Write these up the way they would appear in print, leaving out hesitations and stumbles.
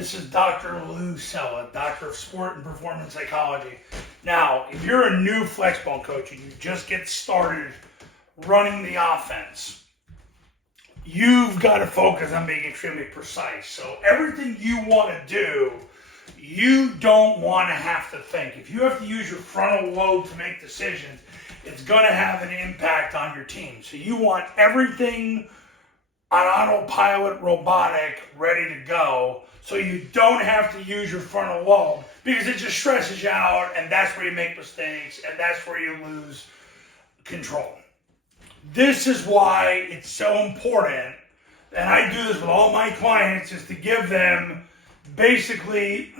This is Dr. Lou Sella, Doctor of Sport and Performance Psychology. Now, if you're a new Flexbone coach and you just get started running the offense, you've got to focus on being extremely precise. So everything you want to do, you don't want to have to think. If you have to use your frontal lobe to make decisions, it's going to have an impact on your team. So you want everything on autopilot, robotic, ready to go, so you don't have to use your frontal lobe, because it just stresses you out, and that's where you make mistakes, and that's where you lose control. This is why it's so important, and I do this with all my clients, is to give them basically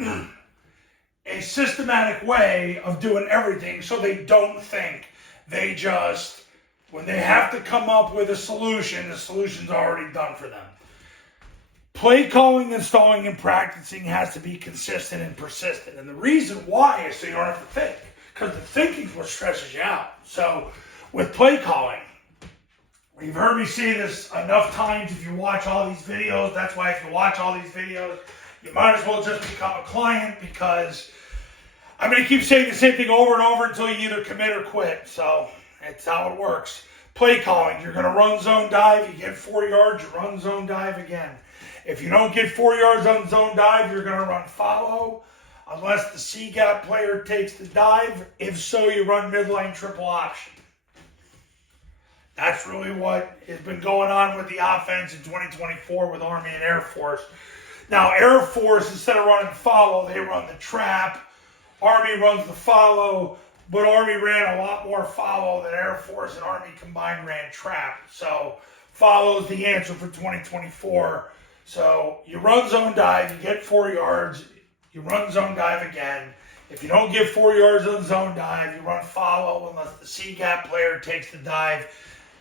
a systematic way of doing everything so they don't think. They just, when they have to come up with a solution, the solution's already done for them. Play calling, installing, and practicing has to be consistent and persistent. And the reason why is so you don't have to think, because the thinking is what stresses you out. So with play calling, you've heard me say this enough times if you watch all these videos. That's why if you watch all these videos, you might as well just become a client, because I'm going to keep saying the same thing over and over until you either commit or quit. So that's how it works. Play calling, you're going to run zone dive, you get 4 yards, you run zone dive again. If you don't get 4 yards on zone dive, you're going to run follow, unless the C-gap player takes the dive. If so, you run midline triple option. That's really what has been going on with the offense in 2024 with Army and Air Force. Now, Air Force, instead of running follow, they run the trap. Army runs the follow, but Army ran a lot more follow than Air Force, and Army combined ran trap. So follow is the answer for 2024. So you run zone dive, you get 4 yards, you run zone dive again. If you don't get 4 yards on zone dive, you run follow unless the C-gap player takes the dive.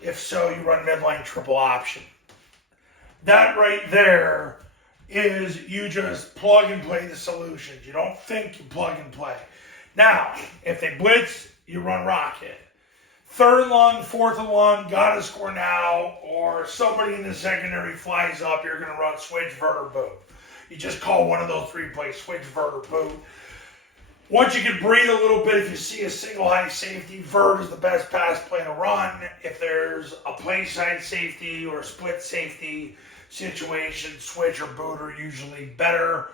If so, you run midline triple option. That right there is you just plug and play the solutions. You don't think, you plug and play. Now, if they blitz, you run rocket. Third and long, fourth and long, gotta score now, or somebody in the secondary flies up, you're going to run switch, vert, or boot. You just call one of those 3 plays, switch, vert, or boot. Once you can breathe a little bit, if you see a single high safety, vert is the best pass play to run. If there's a play side safety or a split safety situation, switch or boot are usually better.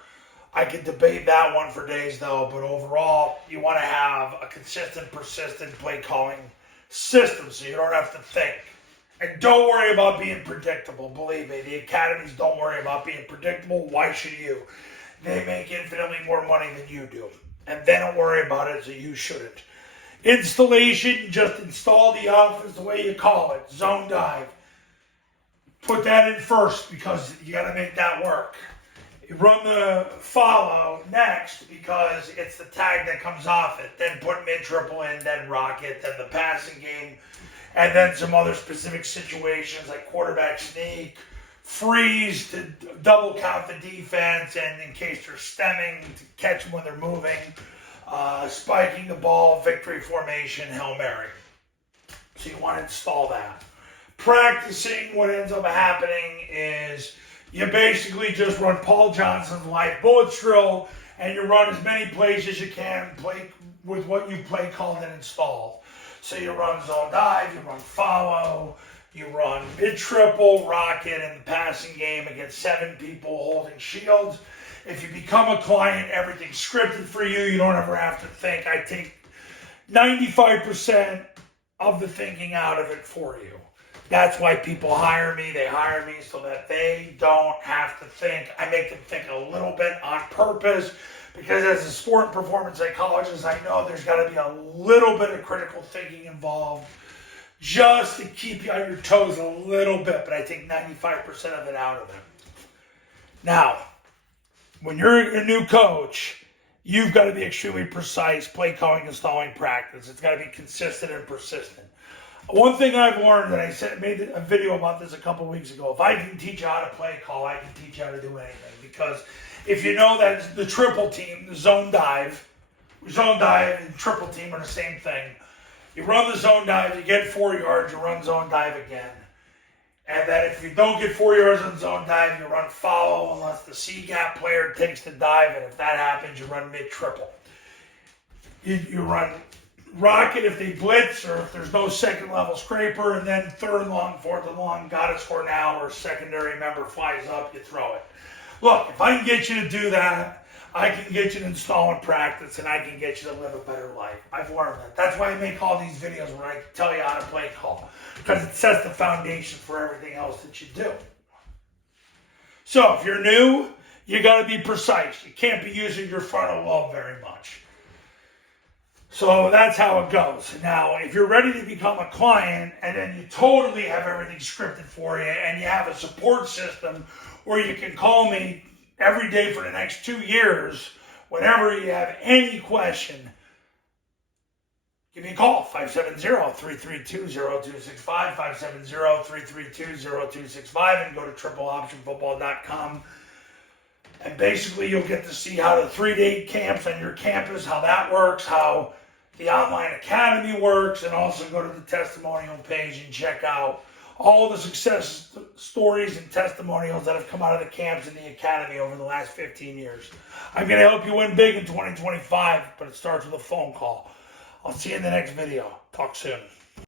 I could debate that one for days though, but overall, you want to have a consistent, persistent play calling system so you don't have to think. And don't worry about being predictable. Believe me, the academies don't worry about being predictable. Why should you? They make infinitely more money than you do. And they don't worry about it, so you shouldn't. Installation, just install the offense the way you call it. Zone dive. Put that in first because you got to make that work. You run the follow next because it's the tag that comes off it. Then put mid-triple in, then rocket, then the passing game, and then some other specific situations like quarterback sneak, freeze to double count the defense, and in case they're stemming, to catch them when they're moving, spiking the ball, victory formation, Hail Mary. So you want to install that. Practicing, what ends up happening is you basically just run Paul Johnson's live bullets drill, and you run as many plays as you can, play with what you play called and installed. So you run zone dive, you run follow, you run mid-triple, rocket in the passing game against 7 people holding shields. If you become a client, everything's scripted for you. You don't ever have to think. I take 95% of the thinking out of it for you. That's why people hire me. They hire me so that they don't have to think. I make them think a little bit on purpose, because as a sport and performance psychologist, I know there's got to be a little bit of critical thinking involved just to keep you on your toes a little bit, but I take 95% of it out of them. Now, when you're a new coach, you've got to be extremely precise, play calling, installing, practice. It's got to be consistent and persistent. One thing I've learned, that I made a video about this a couple weeks ago, if I can teach you how to play call, I can teach you how to do anything. Because if you know that the triple team, the zone dive and triple team are the same thing. You run the zone dive, you get 4 yards, you run zone dive again. And then if you don't get 4 yards on zone dive, you run follow unless the C-gap player takes the dive, and if that happens, you run mid-triple. You run rocket if they blitz or if there's no second level scraper, and then third and long, fourth and long, gotta score now, or secondary member flies up, you throw it. Look, if I can get you to do that, I can get you to install and practice, and I can get you to live a better life. I've learned that. That's why I make all these videos where I tell you how to play call, because it sets the foundation for everything else that you do. So if you're new, you got to be precise. You can't be using your frontal lobe very much. So that's how it goes. Now, if you're ready to become a client, and then you totally have everything scripted for you, and you have a support system where you can call me every day for the next 2 years, whenever you have any question, give me a call, 570-332-0265, 570-332-0265, and go to tripleoptionfootball.com. And basically, you'll get to see how the 3-day camps on your campus, how that works, how the online academy works, and also go to the testimonial page and check out all the success stories and testimonials that have come out of the camps and the academy over the last 15 years. I'm going to help you win big in 2025, but it starts with a phone call. I'll see you in the next video. Talk soon.